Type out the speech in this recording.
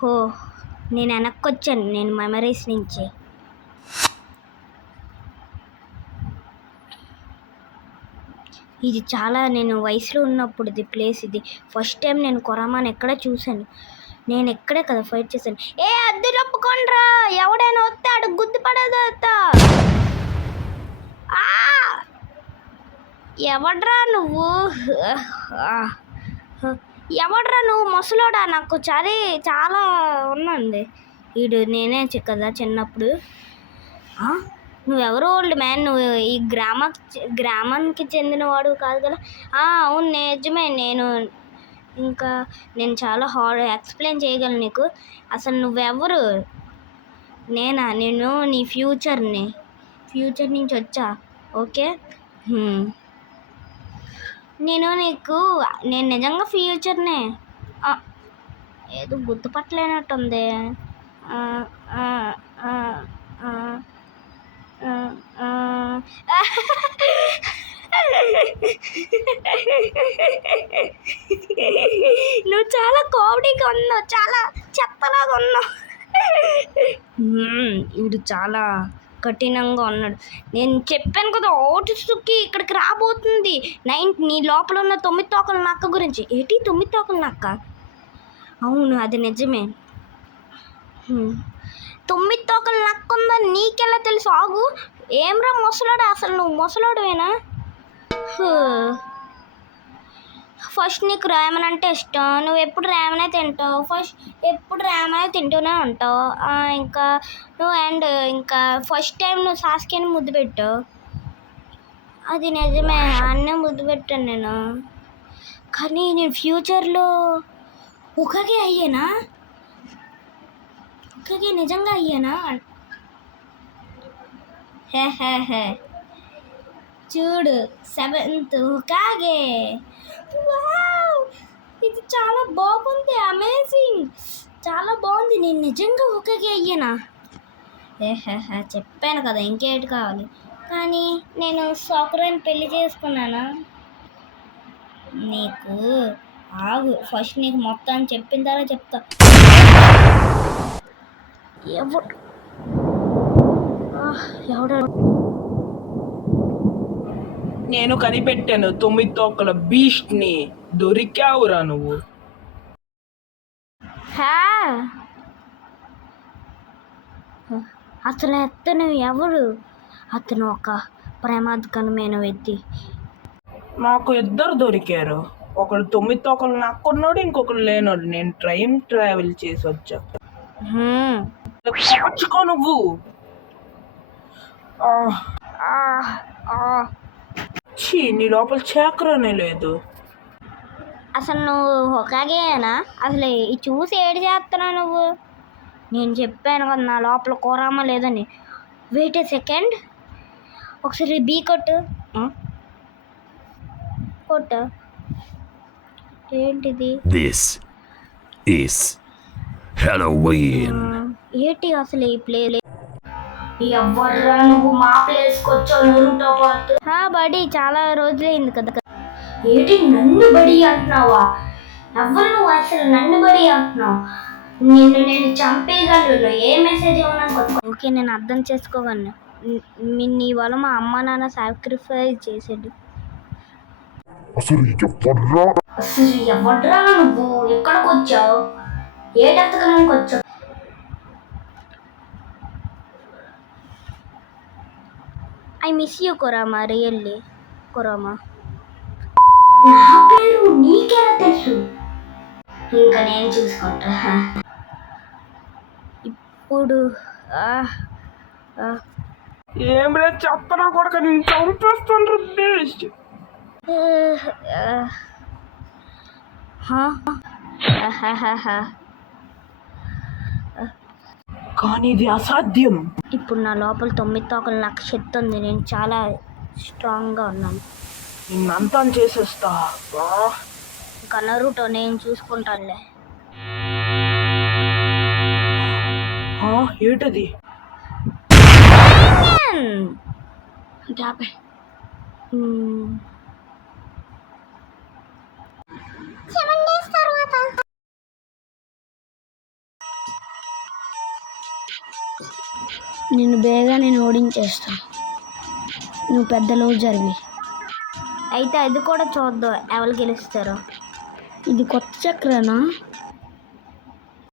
హో నేను వెనక్కొచ్చాను, నేను మెమరీస్ నుంచి. ఇది చాలా నేను వయసులో ఉన్నప్పుడు ఇది ప్లేస్. ఇది ఫస్ట్ టైం నేను కొరామాని ఎక్కడ చూశాను. నేను ఎక్కడే కదా ఫైట్ చేశాను. ఏ అద్దె ఒప్పుకోండ్రా, ఎవడైనా వస్తే అడుగు గుర్తుపడేది వస్తా. ఎవడ్రా నువ్వు, ఎవడ్రా నువ్వు ముసలోడా? నాకు చాలా ఉన్నది వీడు. నేనే కదా చిన్నప్పుడు. నువ్వెవరో ఓల్డ్ మ్యాన్, నువ్వు ఈ గ్రామానికి చెందినవాడు కాదు కదా? అవును నిజమే. నేను చాలా హార్డ్ ఎక్స్ప్లెయిన్ చేయగలను నీకు. అసలు నువ్వెవరు? నేను నీ ఫ్యూచర్ నుంచి వచ్చా. ఓకే, నేను నిజంగా ఫ్యూచర్నే. ఏదో గుర్తుపట్టలేనట్టుంది. నువ్వు చాలా కామెడీగా ఉన్నావు, చాలా చెత్తలాగా ఉన్నావు. వీడు చాలా కఠినంగా ఉన్నాడు. నేను చెప్పాను కదా ఆటిస్ట్కి ఇక్కడికి రాబోతుంది. నీ లోపల ఉన్న 9 తోకల నక్క గురించి. ఏంటి 9 తోకల నక్క? అవును, అది నిజమే. 9 తోకల నక్క ఉందని నీకెలా తెలుసు? ఆగు, ఏమ్రా ముసలాడు, అసలు నువ్వు ముసలాడువేనా? ఫస్ట్ నీకు ర్యామన్ అంటే ఇష్టం, నువ్వు ఎప్పుడు ర్యామనే తింటావు. ఎప్పుడు ర్యామనే తింటూనే ఉంటావు. ఇంకా ఫస్ట్ టైం నువ్వు సాస్కిని ముద్దు పెట్టావు. అది నిజమే, అన్నే ముద్దు పెట్టాను నేను. కానీ నేను ఫ్యూచర్లో ఒకగే అయ్యానా? ఒకగే నిజంగా అయ్యానా? హే చూడు, 7th హోకాగే. ఇది చాలా బాగుంది, అమేజింగ్, చాలా బాగుంది. నేను నిజంగా హోకాగే అయ్యానా? చెప్పాను కదా, ఇంకేటి కావాలి. కానీ నేను సాకురాని పెళ్లి చేసుకున్నానా? నీకు ఆగు, ఫస్ట్ నీకు మొత్తం చెప్పిన తర్వాత చెప్తా. ఎవడు? నేను కనిపెట్టాను 9 తోకల బీస్ట్ని. దొరికావురా నువ్వు. అసలు అతను ఎవరు? అతను ఒక ప్రమాదకరమైన వ్యక్తి. నాకు 2 దొరికారు. ఒకడు 9 తోకలు నాకున్నాడు, ఇంకొకడు లేనాడు. నేను ట్రావెల్ చేసి వచ్చా. పచ్చుకో నువ్వు. నీ లోపల చక్రనే లేదు. అసలు నువ్వు హోకాగేనా? అసలు చూసి ఏడు చేస్తున్నావు నువ్వు. నేను చెప్పాను కదా నా లోపల కోరామా లేదని. వెయిట్ ఏ సెకండ్, ఒకసారి బీ కొట్టు. ఏంటిది? This is Halloween. ఏంటి అసలు ఈ ప్లే? ఎవరు నువ్వు మా ప్లేస్కి వచ్చావు? బడి చాలా రోజులైంది కదా. ఏంటి నన్ను బడి అంటున్నావా? ఎవరు నువ్వు అసలు నన్ను బడి అంటున్నావు? నేను చంపేయగలను. ఏ మెసేజ్ ఏమన్నా? ఓకే, నేను అర్థం చేసుకోగలను. నీ వల్ల మా అమ్మ నాన్న సాక్రిఫైస్ చేసాడు. అసలు ఎవడ్రా నువ్వు? ఎక్కడికి వచ్చావు? ఏటెత్తకడానికి వచ్చావు? ఐ మిస్ యూ కొరామా, రియల్లీ కొరామా. నా పేరు నీకెలా తెలుసు? ఇంకా నేను చూసుకుంటా. ఇప్పుడు ఏం లేదు, చెప్పనా కొడక, నేను చంపేస్తాను. బేస్ట్ కానీ ఇది అసాధ్యం. ఇప్పుడు నా లోపల 9 తోకలు నాకు శక్తి ఉంది. నేను చాలా స్ట్రాంగ్గా ఉన్నాను. నిన్నంతా చేసేస్తా. ఇంకా నరుటో నేను చూసుకుంటానులే. ఏంటది? నేను ఓడించేస్తా. నువ్వు పెద్ద జరివి. అయితే అది కూడా చూద్దాం ఎవరు గెలుస్తారో. ఇది కొత్త చక్రనా?